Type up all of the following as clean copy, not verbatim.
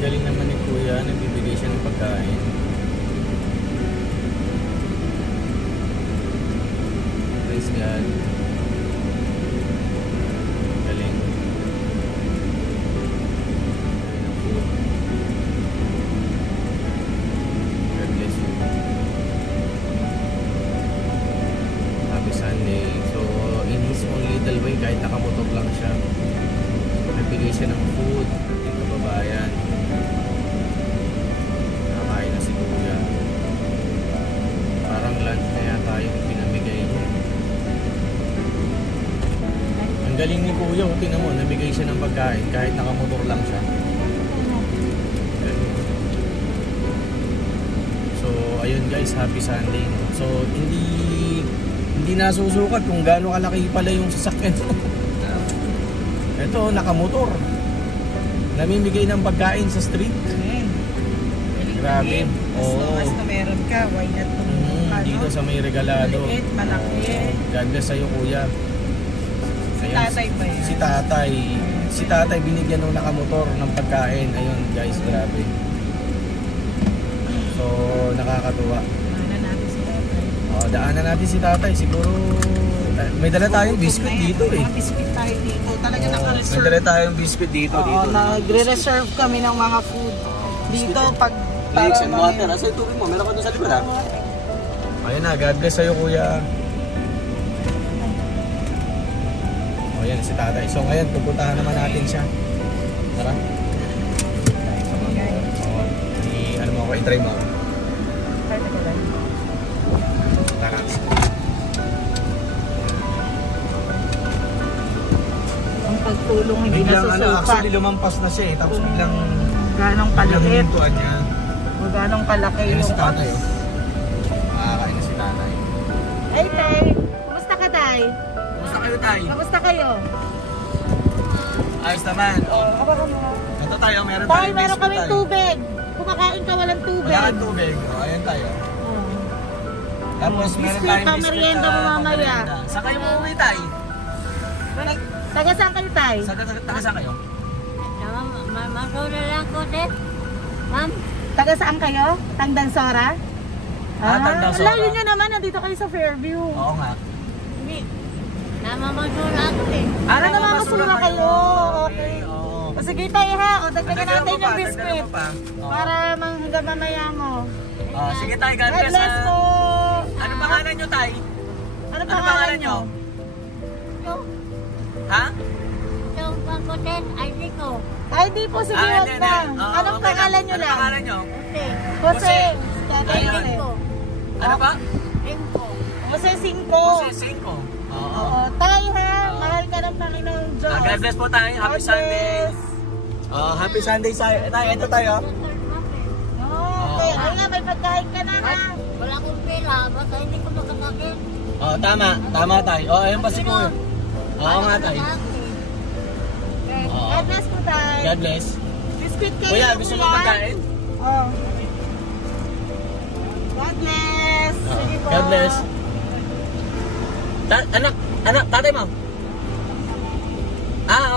Galing naman ni Kuya, nagbibigay siya ng pagkain. Praise God. Galing. God bless you. Happy Sunday. So, in his own little way, kahit nakamotor lang siya, nagbigay siya ng food ng kababayan. Nakakain na si Kuya. Parang lunch na yata yung pinamigay niya. Ang galing ni Kuya, tingnan mo, nabigay siya ng pagkain kahit nakamotor lang siya. So, ayun guys, happy Sunday. So, hindi nasusukat kung gaano kalaki pala yung sasakyan. Ito, nakamotor. Namimigay ng pagkain sa street. Grabe. Oo. Basta meron ka, why not tumulong dito sa may regalado. Maliit, malaki. God bless sa'yo, Kuya. Si tatay ba yan? Si tatay. Si tatay binigyan ng nakamotor ng pagkain. Ayun guys, grabe. So, nakakatuwa. Daanan natin si tatay. Daanan natin si tatay. Siguro, may dala tayong biscuit dito eh. Mga biscuit tayo dito. Talaga naka-reserve. May dala tayong biscuit dito. Nagre-reserve kami ng mga food. Dito, pag... Leaks and water. Asa yung tubig mo? Meron ko doon sa likod ha? Ayun na, God bless sa'yo, Kuya. Yan si tatay. So ngayon, pupuntahan naman natin siya. Tara. Ano mo ako, i-try mo. Tara. Ang pagtulong hindi nasusukat. Actually, lumampas na siya eh. Tapos biglang... Ganong kaliit. Niya. O ganong kalaki yung... Si tatay oh. Makakain na si tatay. Ay, tay. Kumusta ka, tay? Kumusta kayo tayo? Kamusta kayo? Ayos naman. Aba ka mo. Ito tayo, meron Tay, tayong meron biscuit kaming tayo. tubig. Kumakain ka walang tubig. Wala kang tubig. Ayan tayo. Tapos meron Biscuit, tayong pa merienda mo mamaya. Saan kayo uuwi tayo? Taga saan kayo, tay? Taga saan kayo? Masura lang ko din. Ma'am? Taga saan kayo? Tangdansora? Tangdansora. Layo nyo naman, nandito kayo sa Fairview. Oo nga. Hindi. Namamasura ako din. Namamasura kayo. Okay. Oo. O sige tayo ha, o dagdagan natin yung biscuit. Oo. Para hanggang mamaya mo. Sige tayo, God God bless. bless po. Ano pangalan nyo tayo? Ano pangalan nyo? Ito. Ha? Ito ang ko din. Ay, di ko. Ay di po, sige wag na. Anong pangalan nyo lang? Anong pangalan nyo? Kasi. Jose. Ayun. Ano ba? Rinko. Jose Cinco. Jose Cinco. Oo. Oo, tayo ha. Mahal ka ng Panginoong Diyos. God bless po tayo. Happy God Sunday. bless. Happy Sunday tayo. Ito tayo. Okay, ay nga, may pagkain ka na ha. Wala akong pera. Baka hindi ko makakagin. Tama. Tama tayo. Ayun pa si Kuya. Oo nga tayo. God bless po tayo. God bless. Biscuit kayo. Kuya, gusto mo pagkain? Oh. God bless. Sige po. God bless. Anak, tatay mo.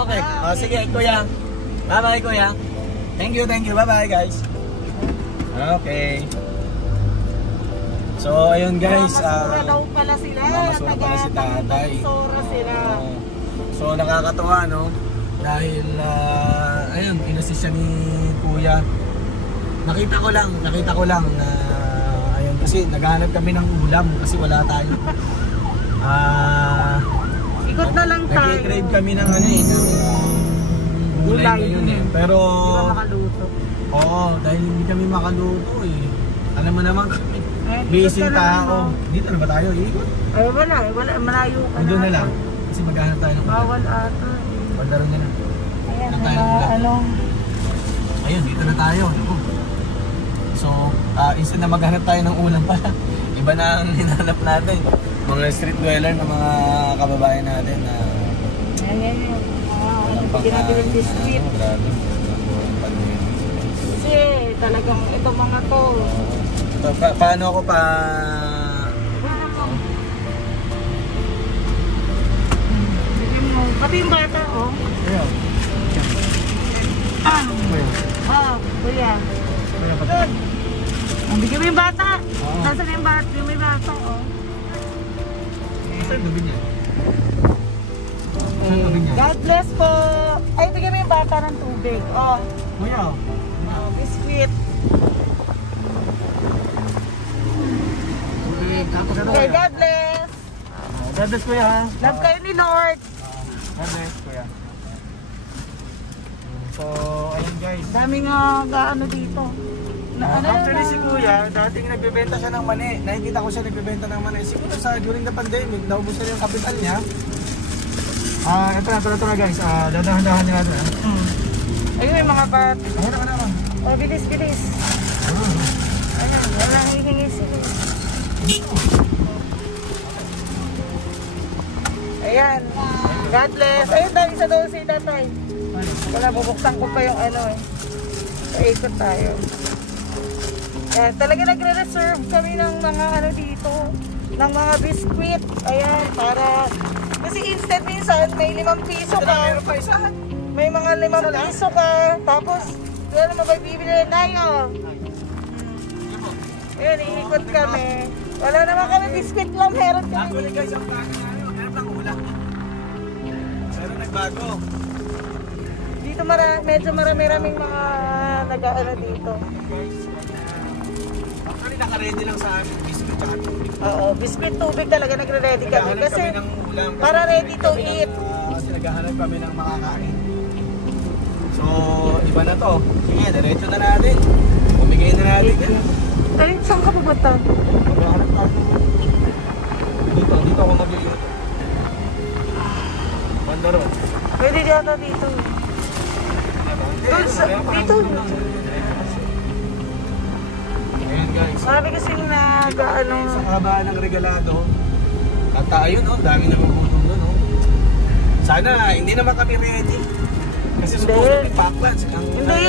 Okay. Sige, Kuya. Bye-bye, Kuya. Thank you. Bye-bye, guys. Okay. So, ayun guys. Mamasura daw pala sila. Mamasura pala si tatay. Mamasura sila. So, nakakatuwa, no? Dahil, ayun, inassist siya ni Kuya. Nakita ko lang na, ayun, kasi naghahanap kami ng ulam kasi wala tayo. Ikot na lang tayo. Nag-crave kami ng ano eh, ng gulay ngayon eh. Pero, hindi ba makaluto? oo, dahil hindi kami makaluto eh. Alam mo naman kami, busy ikot ka lang, tao. Dito na ba tayo? Ikot? Ay, wala, malayo ka na. Doon na lang. Kasi maghahanap tayo ng ulam. Bawal ata. Pagdaroon na lang. Ayan, Doon tayo ng ulam. Ayun, dito na tayo. So, instead na maghanap tayo ng ulam pala, iba na ang hinanap natin. Mga street dweller na mga kababayan natin na ayan. walang Bigyan natin ng biscuit. Grabe. Kasi talagang itong mga to. Paano ako pa... Sige mo. Pati yung bata, oh. Kuya. Good. Bigyan mo yung bata. Nasaan yung bata? Yung may bata, oh. Saan gabi niya? God bless po. Ay, bigyan mo yung bata ng tubig. Oh. Kuya. Oh, biscuit. Okay, God bless. God bless kuya. Love kayo ni Lord. God bless kuya. So, ayun guys. Daming gaano dito. Actually si kuya, dating nagbebenta siya ng mani. Nakikita ko siya nagbebenta ng mani. Siguro sa during the pandemic, naubos na yung kapital niya. Ito na guys. Dadahan-dahan niya natin. Ayun yung mga bat. Ano. Oh, bilis. Ayun, walang hihingi sila. Ayan. God bless. Ayun, dahil sa doon si tatay. Wala, bubuksan ko pa yung ano eh. Paikot tayo. Ayan, talaga nagre-reserve kami ng mga ano dito. Ng mga biscuit. Ayan, para... Kasi instant minsan, may 5 piso ka. May mga 5 piso ka. Tapos, wala naman ba bibili na tayo. Ayan, iikot kami. Wala naman kami biscuit lang. Meron kami. Actually guys, ang plano nga meron lang ulam. Pero nagbago. Dito medyo marami-raming mga nag-ano dito. Actually naka-ready lang sa amin, biscuit at tubig. Oo, biscuit tubig talaga nagre-ready kami. Naghahanap Kasi kami ng ulam. para ready to eat. Kasi naghahanap kami ng makakain. So, iba na to. Sige, diretso na natin. Bumigay na natin. Ay, saan ka pupunta? Maghahanap tayo. Dito ako mag-iikot. Banda ron. Pwede dito dito. Dito. Ayan guys. Marami kasi nag-ano. Sa kabaan ng regalado. At ayun oh, dami na magutom doon oh. Sana hindi naman kami ready. Kasi supposed to pack lunch. Hindi,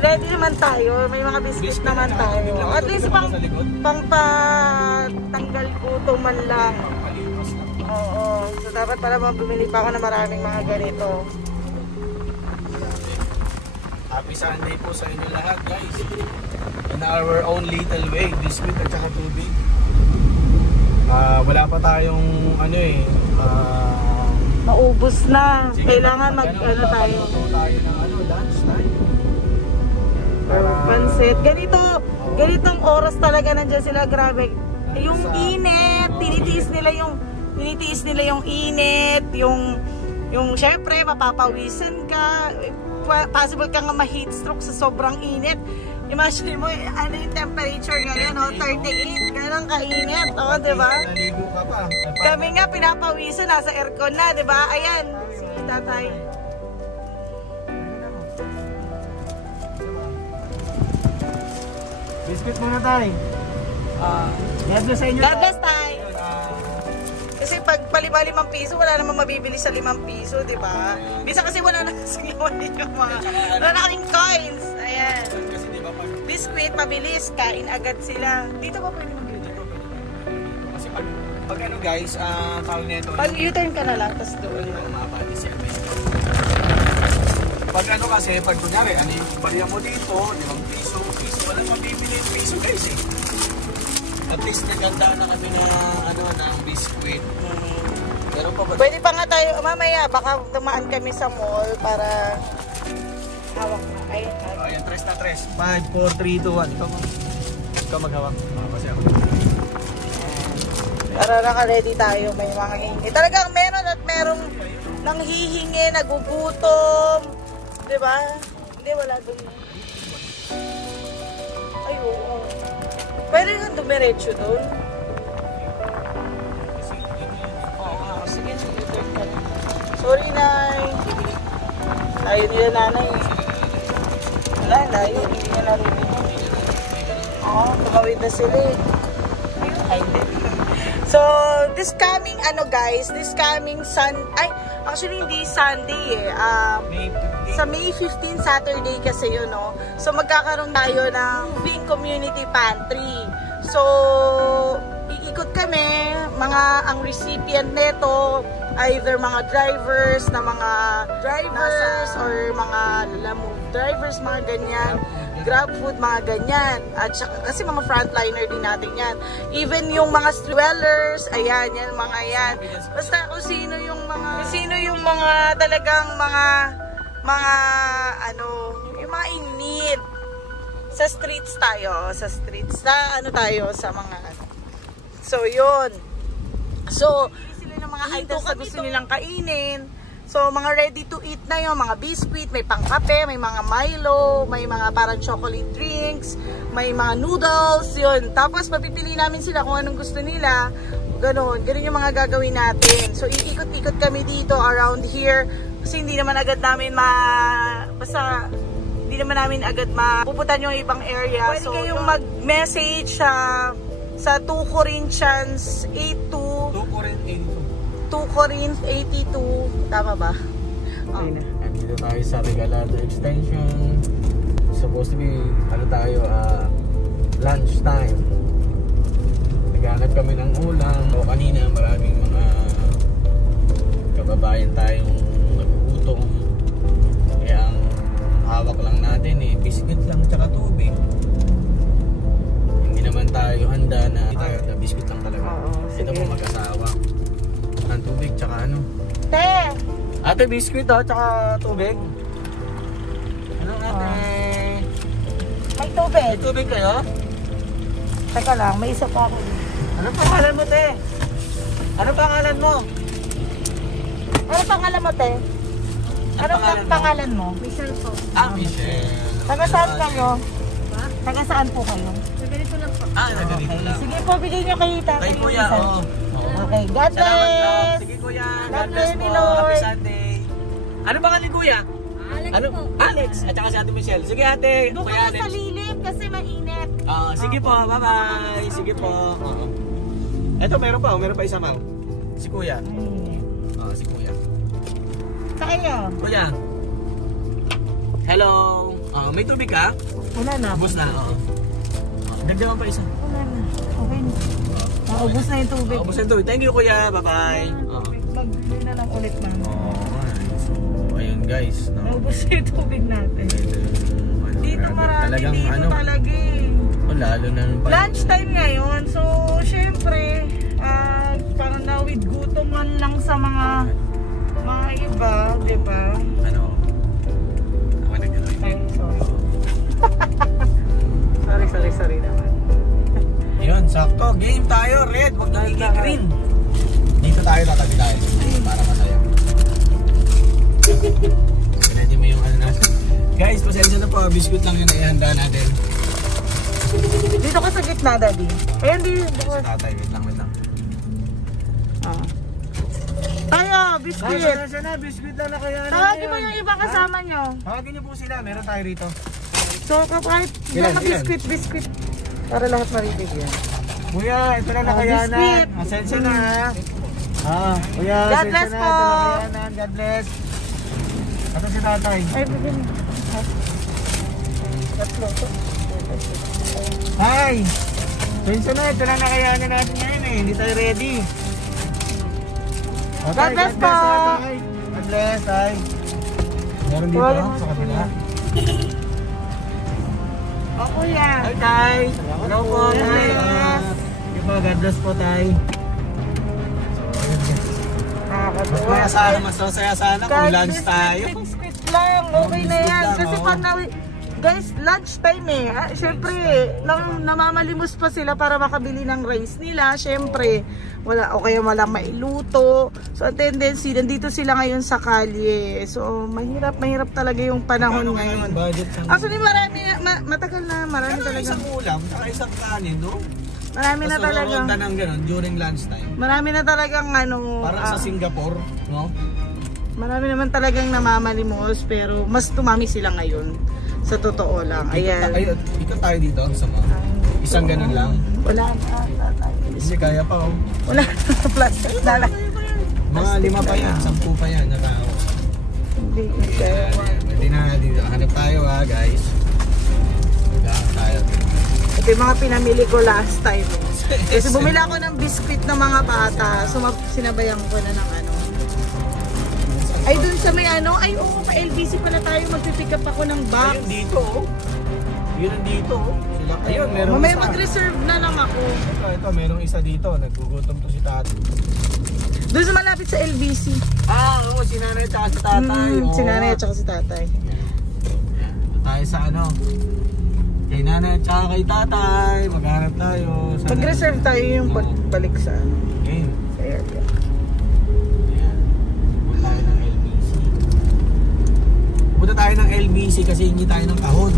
ready naman tayo. May mga biscuit naman tayo. At least pang patanggal gutom man lang. Oo. So dapat para bumili pa ako ng maraming mga ganito. Happy Sunday po sa inyo lahat guys. In our own little way, biscuit at saka tubig. Wala pa tayong ano eh. Maubos na. Kailangan mag-ano tayo. Tayo ng ano, lunch time. Pansit. Ganitong oras talaga nandiyan sila, grabe. Yung init, tinitiis nila yung init, yung syempre mapapawisan ka. Possible ka nga ma-heat stroke sa sobrang init. Imagine mo, ano yung temperature ngayon, no? 38, ganun kainit, oh, diba? Naligo ka pa. Kami nga pinapawisan, nasa aircon na, diba? Ayan, si tatay. Biscuit muna tayo. God bless sa inyo. God bless tayo. Kasi pag pali-5 piso, wala namang mabibili sa 5 piso, di ba? Bisa kasi wala na kasing lawan yung mga, wala na kaming coins. Ayan. Kasi di ba Biscuit, mabilis, kain agad sila. Dito ba pwede mag-dito? kasi pag ano guys, tawag nito. Pag U-turn ka na lang, tapos doon. Mapati siya. Pag ano kasi, pag kunyari, ano yung barya mo dito, 5 piso, walang mabibili yung piso guys eh. At least naganda na kami na ano ng biscuit. Pero pa ba? Pwede pa nga tayo, mamaya, baka dumaan kami sa mall para hawak na. Ayun, Ayan, 3 na 3. 5, 4, 3, 2, 1. Ikaw maghawak. Kasi ako. para naka-ready tayo, may mga hihingi. Talagang meron at merong nang hihingi, nagugutom. Diba? Hindi, wala doon. Ay, oo. Pwede nga dumiretso doon. Oo, sige. Sorry, Nay. Ayaw nila nanay. Wala, layo. Hindi na narinig. Oo, tumawid na sila eh. Ay, hindi. So, this coming, this coming actually hindi Sunday eh. Sa May 15, Saturday kasi yun, no? So, magkakaroon tayo ng Pink Community Pantry. So, iikot kami, ang recipient nito, either mga drivers or mga drivers, mga ganyan, grab food, mga ganyan. At saka, kasi mga frontliner din natin yan. Even yung mga dwellers, ayan, yan, mga yan. Basta kung sino yung mga talagang mga yung mga in need. Sa streets tayo, sa mga So, yun. So, sila ng mga items na gusto nilang kainin. So, mga ready to eat na yun, mga biscuit, may pangkape, may mga Milo, may mga parang chocolate drinks, may mga noodles, yun. Tapos, mapipili namin sila kung anong gusto nila. Ganun yung mga gagawin natin. So, iikot-ikot kami dito around here. Kasi hindi naman agad namin mapupuntan yung ibang area. Pwede kayong mag-message sa 2 Corinthians 82. 2 Corinthians 82. Tama ba? Dito tayo sa Regalado Extension. Supposed to be, lunch time. Naghanap kami ng ulam. O kanina, maraming mga kababayan tayong nagugutom. Kaya ang hawak lang natin biscuit lang tsaka tubig. Hindi naman tayo handa na biscuit lang talaga. Ito po mag-asawa. Ang tubig tsaka Te! Ate, biscuit tsaka tubig. Ano ate? May tubig. May tubig kayo? Teka lang, may isa pa ako. Ano pangalan mo, te? Ano pangalan mo? Ano pangalan mo, te? Ano pangalan mo? Michelle po. Michelle. Taga saan kayo? Taga saan po kayo? Sa ganito lang po. Taga dito lang. Sige po, bigay niyo kay tatay. Kay kuya, Okay, God bless! Sige kuya, God God bless bless po. ni Lord. Happy Sunday. Ano pangalan ni kuya? Alex po. Alex. At saka si ate Michelle. Sige ate, Doon kuya ka Alex. sa lilim kasi mainit. Sige po, bye-bye. Sige po. Eto, meron pa isa ma'am. Si kuya. Si kuya. Sa kayo? Kuya. Hello. May tubig ka? Wala na. Ubus na, dagdagan pa isa. Wala na. Okay na. Ubus na yung tubig. Ubus na yung tubig. Thank you kuya. Bye-bye. Magbili na lang ulit na. So, ayun guys. Ubus na yung tubig natin. Dito marami. Talagang Dito talaga lalo na lunch time ngayon. So, syempre, parang nawid gutom lang sa mga iba, di ba? Ako nag-gano'n. Ay, sorry naman. Yun, sakto. Game tayo, red. Huwag nagiging green. Dito tayo, tatabi tayo. Para masaya. Pinati mo yung natin. Guys, pasensya na po. Biscuit lang yung naihanda natin. Dito ka sa gitna, daddy. Ayun, dito. Si tatay, wait lang. Tayo, biscuit. Pasensya na, biscuit lang na kaya na. Tawagin mo yung ibang kasama nyo. Tawagin niyo po sila. Meron tayo rito. So, kahit Ilan? biscuit. Para lahat maribigyan. Kuya, ito na nakayanan. Biscuit. Pasensya na. Kuya, God bless pasensya na. po. Ito nakayanan. God bless. Ito si tatay. Ay, bigyan. Tatlo. Hi! Pasensya na. Ito na nakayanan natin ngayon Hindi tayo ready. Okay, God bless po. Tay. God bless, tay. Meron dito sa kabila. Kuya. Hi, tay. Hello po, tay. God bless po, tay. Mas masaya sana kung lunch tayo. Biscuit lang, okay na yan. Kasi pag guys, lunch time Siyempre, namamalimos pa sila para makabili ng rice nila. Siyempre, wala walang mailuto. So, ang tendency, nandito sila ngayon sa kalye. So, mahirap talaga yung panahon ngayon. Actually, matagal na, marami talaga. Isang ulam, saka isang kanin, no? Marami na talaga. Ng ganun, during lunch time. Marami na talagang parang sa Singapore, no? Marami naman talagang namamalimos, pero mas tumami sila ngayon. Sa totoo lang. Ayan. Ikot tayo dito sa mga isang ganun lang. Wala na. Hindi kaya pa Wala na. Plastic na lang. Mga 5 pa yan, 10 pa yan na tao. Hindi kaya. Pwede na dito. Hanap tayo guys. Hanap tayo. Ito yung mga pinamili ko last time. Kasi bumili ako ng biscuit ng mga bata. So sinabayan ko na ng Ay, dun sa may ano? Ay, oo, pa LBC pala tayo. Magpipick up ako ng box. Ayun dito, oh. Yun ang dito, oh. Sila, ayun, meron Mamaya isa. mag-reserve na lang ako. Ito, merong isa dito. Naggugutom to si tatay. Doon sa malapit sa LBC. Oo, si nanay at si tatay. Oo. Si nanay at saka si tatay. Ito tayo sa ano. Kay nanay at saka kay tatay. Maghanap tayo. Mag-reserve tayo yung pagbalik sa ano. Okay. Sa area. Ayan. Punta tayo ng LBC. Punta tayo ng LBC kasi hindi tayo ng kahon.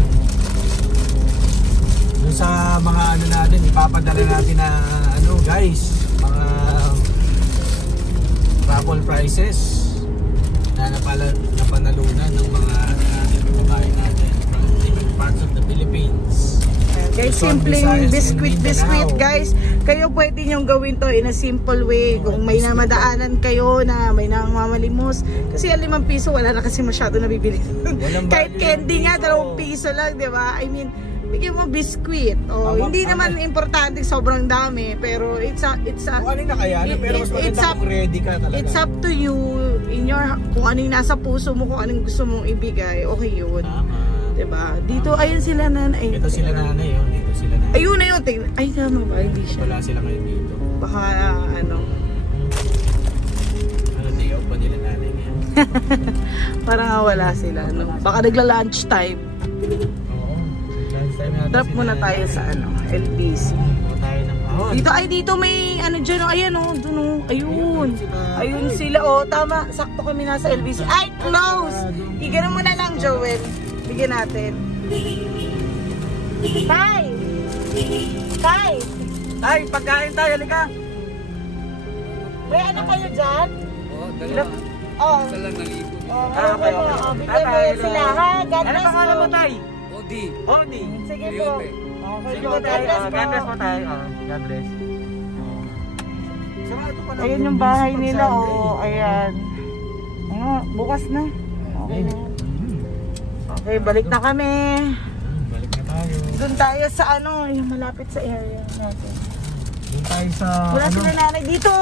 Doon sa mga ano natin, ipapadala natin na ano guys, mga raffle prizes na napanalunan ng mga ating kababayan natin from different parts of the Philippines. Guys, Luzon, simpleng Visayas, and biscuit Mindanao. guys. Kayo pwede nyong gawin to in a simple way. Kung may namadaanan kayo na may namamalimos. Kasi ang 5 piso, wala na kasi masyado nabibili. Walang Kahit value candy yung nga, piso. 2 piso lang, di ba? I mean, bigyan mo biscuit. O, Tama, hindi tama. naman importante sobrang dami. Pero it's a Kung ano yung nakayanan, pero mas maganda kung ready ka talaga. it's up to you in your, kung ano yung nasa puso mo, kung anong gusto mong ibigay, okay yun. Tama. Diba? Dito, ayun sila nanay. Ito sila nanay, oh. Dito sila nanay. Ayun na yun. Ay, tama ba? Hindi siya. Wala sila ngayon dito. Baka, ano, Ano, day off pa nila nanay niya. parang wala sila. No? Baka nagla-lunch time. Oo. Last time natin Drop si muna nanay. tayo sa, ano, LBC. Pumunta tayo ng kahon. Dito, ay, dito may, ano dyan, oh, ayan, oh, dun, oh, ayun. sila. Ayun sila, oh, tama. Sakto kami nasa LBC. Ay, close! Igano mo na lang, Joel. Bigyan natin. Tay! Tay! Ay, pagkain tayo, halika. May ano kayo dyan? Oo, dalawa. Oh. Isa lang nalipod. Oh, okay, ano, okay. oh, bigyan mo yan sila, ha? God Ano bless pangalan mo, you. tay? Odi. Odi. Sige po. Leope. Okay Sige po, po, God tay. bless God bless po. po, tay. God bless. Ayun yung bahay nila, oh. Ayan. Ayun, bukas na. Okay na. Okay, balik na kami. Balik na tayo. Doon tayo sa ano, yung malapit sa area natin. Doon tayo sa Wala ano? sila nanay dito.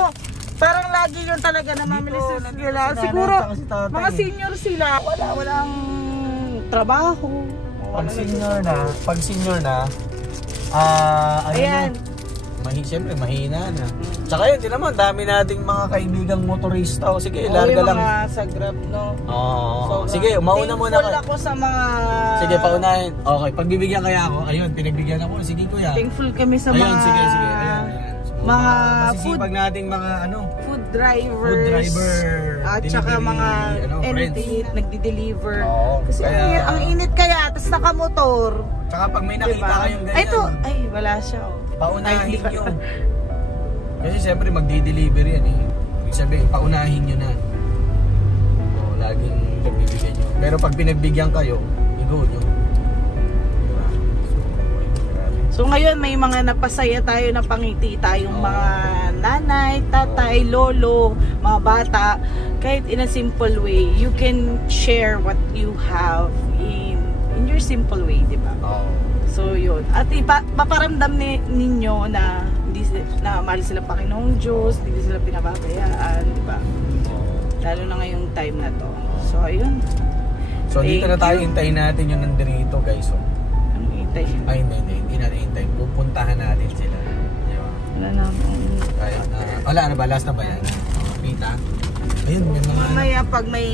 Parang lagi yun talaga na mamili Dito, sila. nandito si nanay Siguro, at saka si tatay. mga senior sila. Walang trabaho. Pag senior na, ano Ayan. na, siyempre mahina na. Tsaka yun, din naman, dami nating mga kaibigang motorista. O sige, larga yung lang. mga sa Grab, no? Oo. Sige, mauna muna Thankful ka. ako sa mga... Sige, paunahin. Okay, pagbibigyan kaya ako. Ayun, pinagbigyan ako. Sige, kuya. Thankful kami sa Ayun, mga... sige. Ayan. So, mga masisipag nating mga ano, food drivers. food driver. At saka delivery, mga friends. NT, nagdi-deliver. Oo, Kasi kaya- ang init kaya, tapos nakamotor. Tsaka pag may nakita Diba? kayong ganyan, Ay, ito. Ay, wala siya. Oh. paunahin Ay, hindi pa- nyo. Kasi siyempre magdi-deliver yan eh. Ibig sabihin, paunahin nyo na. O, laging pagbibigyan nyo. Pero pag pinagbigyan kayo, igo nyo. Diba? So ngayon may mga napasaya tayo na pangiti tayong mga nanay, tatay, lolo, mga bata. Kahit in a simple way, you can share what you have in your simple way, di ba? Oo. So yun. At paparamdam ninyo na hindi na mahal sila Panginoong Diyos, hindi sila pinababayaan, di ba? Lalo na ngayong time na to. So ayun. So dito na Thank tayo, you. hintayin natin yung nandito guys. So, Ang hintay. ay hindi natin hintayin. Pupuntahan natin sila. Diba? Wala na. Kahit na, wala na ba? Last na ba yan? Pita? Ayun, yung mga Mamaya pag may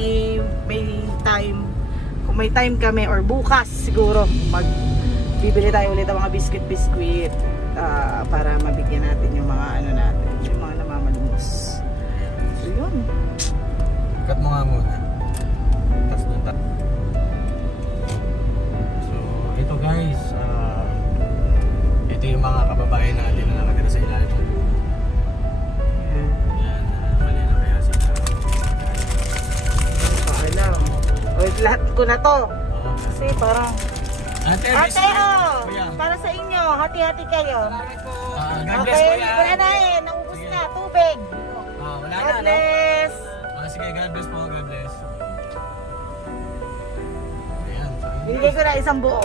time, kung may time kami or bukas siguro bibili tayo ulit ng mga biscuit para mabigyan natin yung mga ano natin, yung mga namamalimos. So yun. cut mo nga muna. Tapos nun So, ito guys, ito yung mga kababayan natin na nakatira sa ilalim ng puno. Yan, mali na kaya sila. Paalam. O, lahat ko na to. Oo. Kasi parang Ate, ate Kuya. para sa inyo, hati-hati kayo. God bless Okay, kuya. wala na eh, naubos na, tubig. Wala God na, no? bless. Sige, God bless po, God bless. Ayan, so, Binigay ko na isang buo.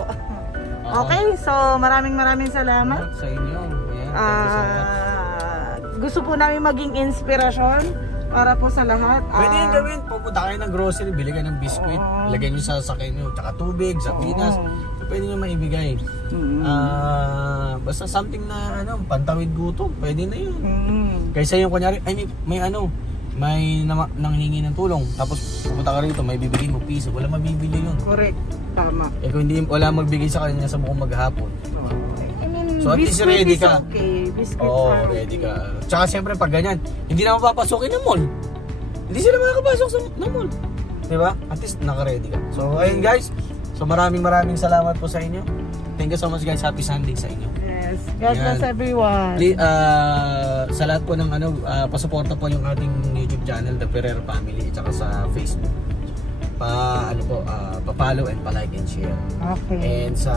Okay, so maraming salamat. Sa inyo. Ayan, thank you so much. Gusto po namin maging inspirasyon Para po sa lahat. Pwede yung gawin, pupunta kayo ng grocery, bili kayo ng biscuit, Oo. lagyan nyo sa sakyan nyo, tsaka tubig, sardinas. Oo. So, pwede nyo maibigay. Basta something na pantawid gutom, pwede na yun. Kaysa yung kunyari, ay may nanghingi ng tulong, tapos pupunta ka rito, may bibigyan mo piso, wala mabibili yun. Correct. Tama. Eh kung hindi, wala magbigay sa kanya sa mukhang maghapon. I mean, So, at least biscuit ready is ka. okay. Biscuit Oo, are ready okay. ka. Tsaka siyempre pag ganyan, hindi na mapapasukin ng mall. Hindi sila makakapasok ng mall. Diba? At least naka-ready ka. So ayun guys, so maraming salamat po sa inyo. Thank you so much guys. Happy Sunday sa inyo. Yes. God Yan. bless everyone. Please, sa lahat po ng pasuporta po yung ating YouTube channel, The Ferrer Family, at saka sa Facebook. Pa-follow and pa-like and share. Okay. And sa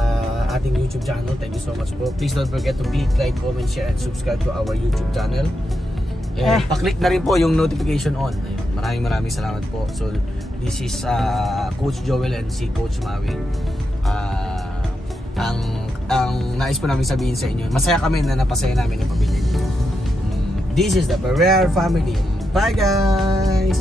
ating YouTube channel, thank you so much po. Please don't forget to click, like, comment, share, and subscribe to our YouTube channel. And pa-click na rin po yung notification on. Ayun, maraming salamat po. So, this is Coach Joel and si Coach Maui. Ang nais po namin sabihin sa inyo, masaya kami na napasaya namin ang pamilya niyo. This is the Ferrer Family. Bye guys!